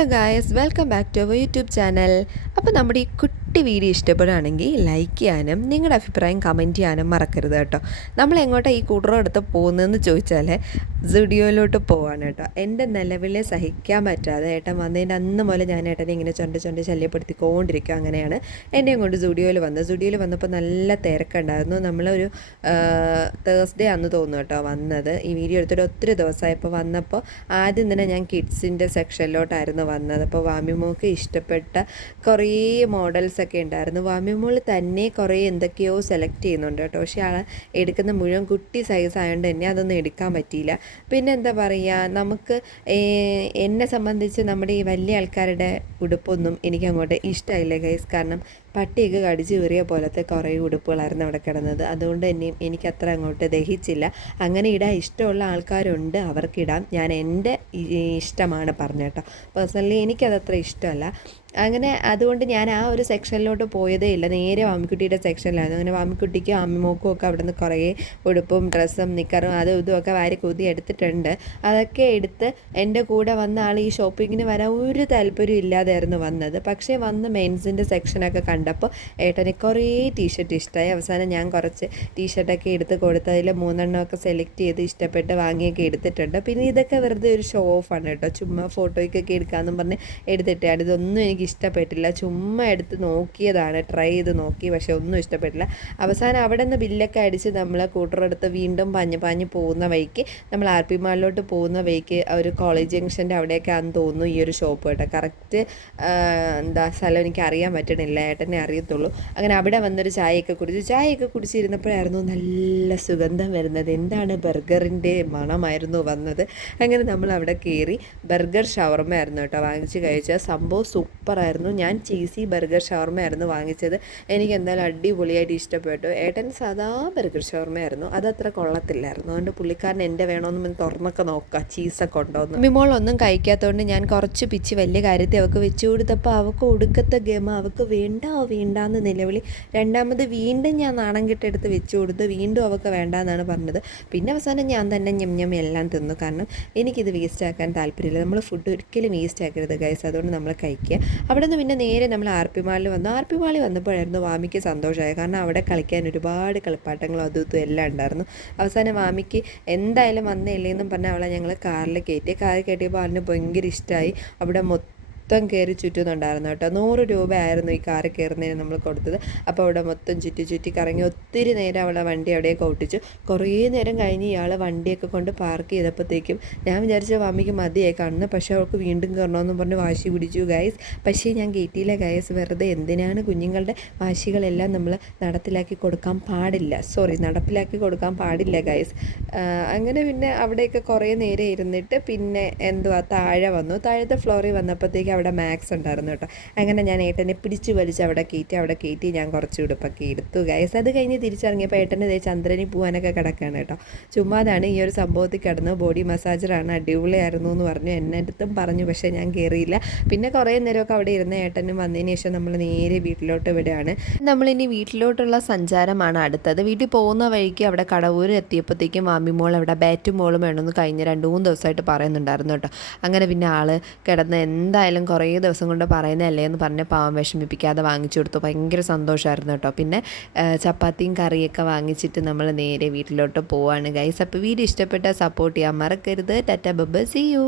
Hello guys, welcome back to our YouTube channel. അപ്പോൾ നമ്മുടെ ഈ കുട്ടി വീഡിയോ ഇഷ്ടപ്പെടുകയാണെങ്കിൽ ലൈക്ക് ചെയ്യാനും നിങ്ങളുടെ അഭിപ്രായം കമൻറ്റ് ചെയ്യാനും മറക്കരുത് കേട്ടോ. നമ്മൾ എങ്ങോട്ടാണ് ഈ കൂട്ടറോ എടുത്ത് പോകുന്നതെന്ന് ചോദിച്ചാൽ സ്റ്റുഡിയോയിലോട്ട് പോവാണ് കേട്ടോ. എൻ്റെ നിലവിലെ സഹിക്കാൻ പറ്റാതെ ഏട്ടൻ വന്നതിൻ്റെ അന്ന് മുതൽ ഞാൻ ഏട്ടനെ ഇങ്ങനെ ചൊണ്ട് ശല്യപ്പെടുത്തിക്കൊണ്ടിരിക്കും. അങ്ങനെയാണ് എന്നെയും കൊണ്ട് സ്റ്റുഡിയോയിൽ വന്നപ്പോൾ നല്ല തിരക്കുണ്ടായിരുന്നു. നമ്മളൊരു തേഴ്സ്ഡേ അന്ന് തോന്നുന്നു കേട്ടോ വന്നത്. ഈ വീഡിയോ എടുത്തിട്ട് ഒത്തിരി ദിവസമായപ്പോൾ വന്നപ്പോൾ ആദ്യം തന്നെ ഞാൻ കിഡ്സിൻ്റെ സെക്ഷനിലോട്ടായിരുന്നു വന്നത്. അപ്പോൾ വാമിമോൾക്ക് ഇഷ്ടപ്പെട്ട കുറേ മോഡൽസൊക്കെ ഉണ്ടായിരുന്നു. വാമിമോൾ തന്നെ കുറേ എന്തൊക്കെയോ സെലക്ട് ചെയ്യുന്നുണ്ട് കേട്ടോ. പക്ഷേ ആൾ എടുക്കുന്ന മുഴുവൻ കുട്ടി സൈസ് ആയതുകൊണ്ട് തന്നെ അതൊന്നും എടുക്കാൻ പറ്റിയില്ല. പിന്നെ എന്താ പറയുക, നമുക്ക് എന്നെ സംബന്ധിച്ച് നമ്മുടെ ഈ വലിയ ആൾക്കാരുടെ ഉടുപ്പൊന്നും എനിക്കങ്ങോട്ട് ഇഷ്ടമായില്ല ഗൈസ്. കാരണം പട്ടിയൊക്കെ കടിച്ചു കീറിയ പോലത്തെ കുറേ ഉടുപ്പുകളായിരുന്നു അവിടെ കിടന്നത്. അതുകൊണ്ട് തന്നെയും എനിക്കത്ര അങ്ങോട്ട് ദഹിച്ചില്ല. അങ്ങനെ ഇടാൻ ഇഷ്ടമുള്ള ആൾക്കാരുണ്ട്, അവർക്കിടാം. ഞാൻ എൻ്റെ ഇഷ്ടമാണ് പറഞ്ഞേട്ടോ. പേഴ്സണലി എനിക്കതത്ര ഇഷ്ടമല്ല. അങ്ങനെ അതുകൊണ്ട് ഞാൻ ആ ഒരു സെക്ഷനിലോട്ട് പോയതേ ഇല്ല. നേരെ വാമിക്കുട്ടിയുടെ സെക്ഷനിലായിരുന്നു. അങ്ങനെ വാമിക്കുട്ടിക്കും അമ്മിമോക്കും ഒക്കെ അവിടെ നിന്ന് കുറേ ഉടുപ്പും ഡ്രസ്സും നിക്കറും അതും ഇതുമൊക്കെ വാരി കൂതി എടുത്തിട്ടുണ്ട്. അതൊക്കെ എടുത്ത് എൻ്റെ കൂടെ വന്ന ആൾ ഈ ഷോപ്പിങ്ങിന് വരാൻ ഒരു താല്പര്യം ഇല്ലാതായിരുന്നു വന്നത്. പക്ഷേ വന്ന് മെൻസിൻ്റെ സെക്ഷനൊക്കെ കണ്ടപ്പോൾ ഏട്ടന് കുറേ ടീഷർട്ട് ഇഷ്ടമായി. അവസാനം ഞാൻ കുറച്ച് ടീഷർട്ടൊക്കെ എടുത്ത് കൊടുത്തതിൽ 3 എണ്ണമൊക്കെ സെലക്ട് ചെയ്ത് ഇഷ്ടപ്പെട്ട് വാങ്ങിയൊക്കെ എടുത്തിട്ടുണ്ട്. പിന്നെ ഇതൊക്കെ വെറുതെ ഒരു ഷോ ഓഫാണ് കേട്ടോ. ചുമ്മാ ഫോട്ടോയ്ക്കൊക്കെ എടുക്കാമെന്നും പറഞ്ഞ് എടുത്തിട്ടാണ്. ഇതൊന്നും എനിക്ക് ഇഷ്ടപ്പെട്ടില്ല. ചുമ്മാ എടുത്ത് നോക്കിയതാണ്, ട്രൈ ചെയ്ത് നോക്കി, പക്ഷെ ഒന്നും ഇഷ്ടപ്പെട്ടില്ല. അവസാനം അവിടെ നിന്ന് ബില്ലൊക്കെ അടിച്ച് നമ്മൾ കൂട്ടറെടുത്ത് വീണ്ടും പാഞ്ഞ് പോകുന്ന വഴിക്ക് നമ്മൾ ആർ പി മാളിലോട്ട് പോകുന്ന വഴിക്ക് ഒരു കോളേജ് ജംഗ്ഷൻ്റെ അവിടെയൊക്കെ ആണെന്ന് തോന്നുന്നു ഈ ഒരു ഷോപ്പ് കേട്ടോ. കറക്റ്റ് സ്ഥലം എനിക്ക് അറിയാൻ പറ്റണില്ല, ഏട്ടനെ അറിയത്തുള്ളൂ. അങ്ങനെ അവിടെ വന്നൊരു ചായയൊക്കെ കുടിച്ചിരുന്നപ്പോഴായിരുന്നു നല്ല സുഗന്ധം വരുന്നത്. എന്താണ്, ബർഗറിൻ്റെ മണമായിരുന്നു വന്നത്. അങ്ങനെ നമ്മൾ അവിടെ കയറി ബർഗർ ഷവർമ ആയിരുന്നു കേട്ടോ വാങ്ങിച്ച് കഴിച്ചത്. സംഭവം സൂപ്പറായിരുന്നു. ഞാൻ ചീസി ബർഗർ ഷവർമയായിരുന്നു വാങ്ങിച്ചത്. എനിക്ക് എന്തായാലും അടിപൊളിയായിട്ട് ഇഷ്ടപ്പെട്ടു. ഏട്ടൻ സാധാ ബർഗർ ഷവർമയായിരുന്നു, അതത്ര കൊള്ളത്തില്ലായിരുന്നു. അതുകൊണ്ട് പുള്ളിക്കാരൻ എൻ്റെ വേണമെന്ന് തുറന്നൊക്കെ നോക്കുക ചീസൊക്കെ ഉണ്ടോയെന്ന്. മിമോൾ ഒന്നും കഴിക്കാത്തതുകൊണ്ട് ഞാൻ കുറച്ച് പിച്ച് വലിയ കാര്യത്തിൽ അവൾക്ക് വെച്ച് കൊടുത്തപ്പോൾ അവൾക്ക് ഒടുക്കത്തെ ഗമ. അവൾക്ക് വേണ്ടാന്ന് നിലവിളി. രണ്ടാമത് വീണ്ടും ഞാൻ നാണം കെട്ടെടുത്ത് വെച്ച് കൊടുത്ത് വീണ്ടും അവൾക്ക് വേണ്ടാന്നാണ് പറഞ്ഞത്. പിന്നെ അവസാനം ഞാൻ തന്നെ ഞം എല്ലാം തിന്നു. കാരണം എനിക്കിത് വേസ്റ്റ് ആക്കാൻ താല്പര്യമില്ല. നമ്മൾ ഫുഡ് ഒരിക്കലും വേസ്റ്റ് ആക്കരുത് ഗൈസ്. അതുകൊണ്ട് നമ്മൾ കഴിക്കുക. അവിടെ നിന്ന് പിന്നെ നേരെ നമ്മൾ ആർ പി മാളിൽ വന്നു. ആർ പി മാളിൽ വന്നപ്പോഴായിരുന്നു വാമിക്ക് സന്തോഷമായി. കാരണം അവിടെ കളിക്കാൻ ഒരുപാട് കളിപ്പാട്ടങ്ങളും അതും ഇതും എല്ലാം ഉണ്ടായിരുന്നു. അവസാനം വാമിക്ക് എന്തായാലും വന്നില്ലേന്നും പറഞ്ഞാൽ അവളെ ഞങ്ങൾ കാറിൽ കയറ്റിയപ്പോൾ അവന് ഭയങ്കര ഇഷ്ടമായി. അവിടെ മൊത്തം കയറി ചുറ്റുന്നുണ്ടായിരുന്നു കേട്ടോ. 100 രൂപയായിരുന്നു ഈ കാറിൽ കയറുന്നതിന് നമ്മൾ കൊടുത്തത്. അപ്പോൾ അവിടെ മൊത്തം ചുറ്റി കറങ്ങി ഒത്തിരി നേരം അവളെ വണ്ടി അവിടെയൊക്കെ ഓട്ടിച്ചു. കുറേ നേരം കഴിഞ്ഞ് ഇയാൾ വണ്ടിയൊക്കെ കൊണ്ട് പാർക്ക് ചെയ്തപ്പോഴത്തേക്കും ഞാൻ വിചാരിച്ച മമ്മിക്ക് മതിയായി കാണുന്നു. പക്ഷേ അവൾക്ക് വീണ്ടും കയറണമെന്ന് പറഞ്ഞ് വാശി പിടിച്ചു ഗൈസ്. പക്ഷേ ഞാൻ കയറ്റിയില്ല ഗൈസ്. വെറുതെ എന്തിനാണ് കുഞ്ഞുങ്ങളുടെ വാശികളെല്ലാം നമ്മൾ നടപ്പിലാക്കി കൊടുക്കാൻ പാടില്ല ഗൈസ്. അങ്ങനെ പിന്നെ അവിടെയൊക്കെ കുറേ നേരം ഇരുന്നിട്ട് പിന്നെ താഴത്തെ ഫ്ലോറിൽ വന്നപ്പോഴത്തേക്ക് അവിടെ മാക്സ് ഉണ്ടായിരുന്നു കേട്ടോ. അങ്ങനെ ഞാൻ ഏട്ടനെ പിടിച്ചു വലിച്ച് അവിടെ കയറ്റി ഞാൻ കുറച്ച് ഉടുപ്പൊക്കെ എടുത്തു ഗൈസ്. അത് കഴിഞ്ഞ് തിരിച്ചിറങ്ങിയപ്പോൾ ഏട്ടനെ ചന്ദ്രനി പോകാനൊക്കെ കിടക്കുകയാണ് കേട്ടോ. ചുമ്മാതാണ് ഈ ഒരു സംഭവത്തിൽ കിടന്നു. ബോഡി മസാജറാണ്, അടിപൊളിയായിരുന്നു എന്ന് പറഞ്ഞു. എന്നെ അടുത്തും പറഞ്ഞു, പക്ഷേ ഞാൻ കയറിയില്ല. പിന്നെ കുറേ നേരമൊക്കെ അവിടെ ഇരുന്ന് ഏട്ടനും വന്നതിന് ശേഷം നമ്മൾ നേരെ വീട്ടിലോട്ട് വിടുകയാണ്. നമ്മളിനി വീട്ടിലോട്ടുള്ള സഞ്ചാരമാണ് അടുത്തത്. വീട്ടിൽ പോകുന്ന വഴിക്ക് അവിടെ കടവൂർ എത്തിയപ്പോഴത്തേക്കും മാമിമോൾ അവിടെ ബാറ്റും മോളും വേണമെന്ന് കഴിഞ്ഞ 2-3 ദിവസമായിട്ട് പറയുന്നുണ്ടായിരുന്നു കേട്ടോ. അങ്ങനെ പിന്നെ ആൾ കിടന്ന് എന്തായാലും കുറേ ദിവസം കൊണ്ട് പറയുന്നതല്ലേ എന്ന് പറഞ്ഞ് പാവം വിഷമിപ്പിക്കാതെ വാങ്ങിച്ചു കൊടുത്തു. ഭയങ്കര സന്തോഷമായിരുന്നു കേട്ടോ. പിന്നെ ചപ്പാത്തിയും കറിയൊക്കെ വാങ്ങിച്ചിട്ട് നമ്മൾ നേരെ വീട്ടിലോട്ട് പോവാണ് ഗൈസ്. അപ്പോൾ വീഡിയോ ഇഷ്ടപ്പെട്ടാൽ സപ്പോർട്ട് ചെയ്യാൻ മറക്കരുത്. Tata bye bye, see U.